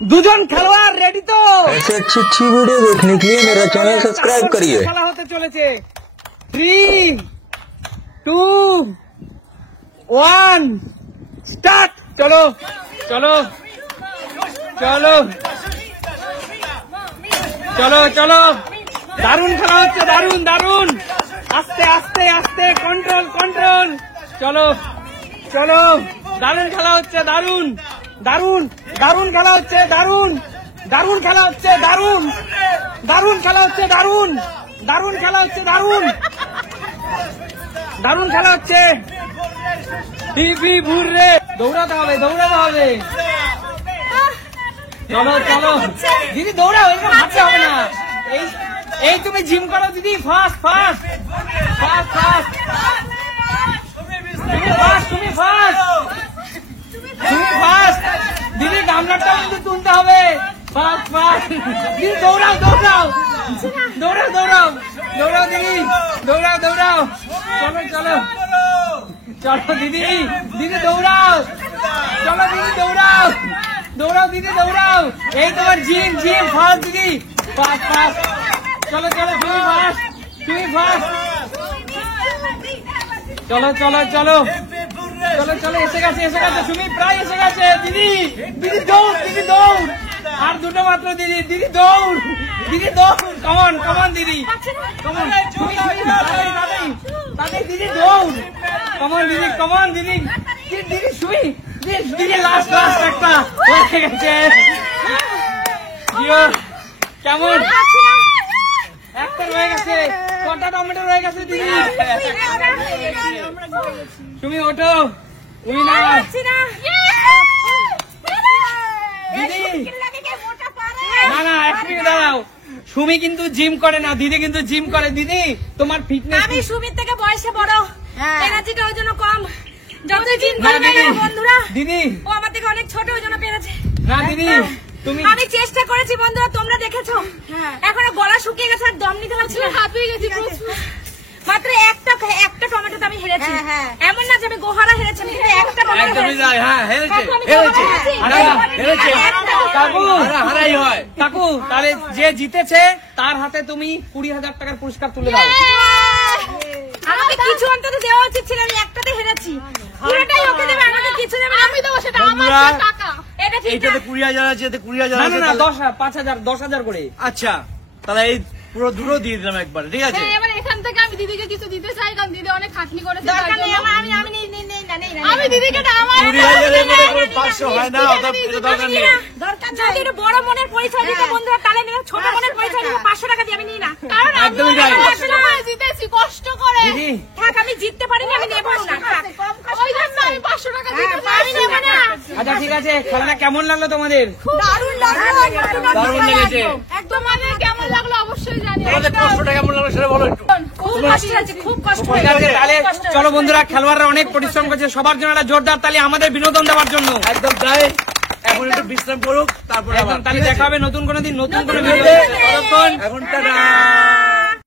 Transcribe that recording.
दुजन खिलवाड़ रेडी तो ऐसे अच्छी अच्छी वीडियो देखने के लिए मेरा चैनल सब्सक्राइब करिए। खेला होते चलेছে 3, 2, 1 स्टार्ट। चलो चलो चलो चलो चलो दारुण খেলা হচ্ছে, দারুন দারুন, আস্তে আস্তে আস্তে, কন্ট্রোল কন্ট্রোল। চলো চলো দারুণ খেলা হচ্ছে, দারুণ দারুণ দারুণ খেলা হচ্ছে, দারুণ দারুণ খেলা হচ্ছে, দারুণ দারুণ খেলা হচ্ছে, দারুণ দারুণ খেলা হচ্ছে, দারুণ দারুণ খেলা হচ্ছে। টিভি ঘুরে দৌড়াতে হবে, দৌড়াতে হবে। চলো চলো দিদি দৌড়াও, এরকম হাঁটতে হবে না। এই তুমি জিম করো দিদি, ফাস্ট ফাস্ট ফাস্ট ফাস্ট, তুমি ফাস্ট তুমি ফাস্ট তুমি ফাস্ট। দিদি গামলাটা কিন্তু তুলতে হবে, ফাস্ট ফাস্ট। দিদি দৌড়াও দৌড়াও দৌড়াও দৌড়াও দৌড়াও দিদি, দৌড়াও দৌড়াও। চলো চলো চলো দিদি, দিদি দৌড়াও, চলো দিদি দৌড়াও, দৌড়াও দিদি দৌড়াও। এই তোমার জিম জিম, ফাস্ট দিদি, ফাস্ট ফাস্ট। চলো চলো তুমি ফাস্ট, তুমি ফাস্ট। চলো চলো চলো চলো চলো, এসে গেছে এসে গেছে, তুমি প্রায় এসে গেছে। দিদি দিদি দৌড়, দিদি দৌড়, আর দুটো মাত্র দিদি, দিদি দৌড়, দিদি দৌড়। কমন কমন দিদি, কমন তাদের দিদি দৌড়, কমন দিদি, কমন দিদি, দিদি শুই দিদি, লাস্ট লাস্ট একটা হয়ে গেছে। কেমন একটা রয়ে গেছে, কটা টমেটো রয়ে গেছে দিদি? তুমি ওঠো, উইনার দিদি। না না এক মিনিট দাঁড়াও, সুমি কিন্তু জিম করে না, দিদি কিন্তু জিম করে। দিদি তোমার ফিটনেস, আমি সুমির থেকে বয়সে বড়, এনার্জিটা ওই জন্য কম। যত জিম করবে না বন্ধুরা, দিদি ও আমার থেকে অনেক ছোট, ওই জন্য পেরেছে। না দিদি তুমি, আমি চেষ্টা করেছি বন্ধুরা, তোমরা দেখেছো। এখনো গলা শুকিয়ে গেছে আর দম নিতে পারছি না, হাঁপিয়ে গেছি। মাত্র একটা টমেটোতে আমি হেরেছি। এমন না যে আমি গোহারা হেরেছি, আমি একটা টমেটো কাকু। তাহলে যে জিতেছে তার হাতে তুমি 20,000 টাকার পুরস্কার তুলে দাও। আমাকে কিছু অন্তত দেওয়া উচিত ছিল, আমি একটাতে হেরেছি। পুরোটাই ওকে দেবে, আমাকে কিছু দেবে, আমি দেবো, সেটা আমার টাকা। এটা ঠিক না। 20,000 আছে, 20,000 না আছে। না 5,000 10,000 করে। আচ্ছা তাহলে এই পুরো দুটো দিয়ে দিলাম একবার, ঠিক আছে? এবার এখান থেকে আমি দিদিকে কিছু দিতে চাই, কারণ দিদি অনেক খাটনি করেছে। দরকার নেই, আমি দিদিকে আমার 500 হয় না, দরকার নেই। দরকার যদি একটু বড় মনের পরিচয় দিতে বন্ধুরা, তাহলে নিয়ে ছোট মনের পরিচয় দিতে 500 টাকা দিয়ে আমি নিই না। কারণ আমি একদমই তাই। জিতেছি কষ্ট করে। দিদি থাক, আমি জিততে পারিনি, আমি নেবো না। ওই জন্য আমি 500 টাকা দিতে পারি না। আচ্ছা ঠিক আছে, খেলাটা কেমন লাগলো তোমাদের? দারুণ দারুণ লেগেছে। একদম মানে কেমন লাগলো অবশ্যই জানি। তোমাদের কষ্টটা কেমন লাগলো সেটা বলো একটু। খুব কষ্ট হয়েছে, খুব কষ্ট ঠিক হয়েছে। আছে তাহলে চলো বন্ধুরা, খেলোয়াড়রা অনেক পরিশ্রম করছে, সবার জন্য একটা জোরদার তালি আমাদের বিনোদন দেওয়ার জন্য। একদম তাই, এখন একটু বিশ্রাম করুক, তারপরে একদম তাহলে দেখা হবে নতুন কোনো দিন, নতুন কোনো নতুন ভিডিও। কোনো দিন। ততক্ষণ এখন টাটা।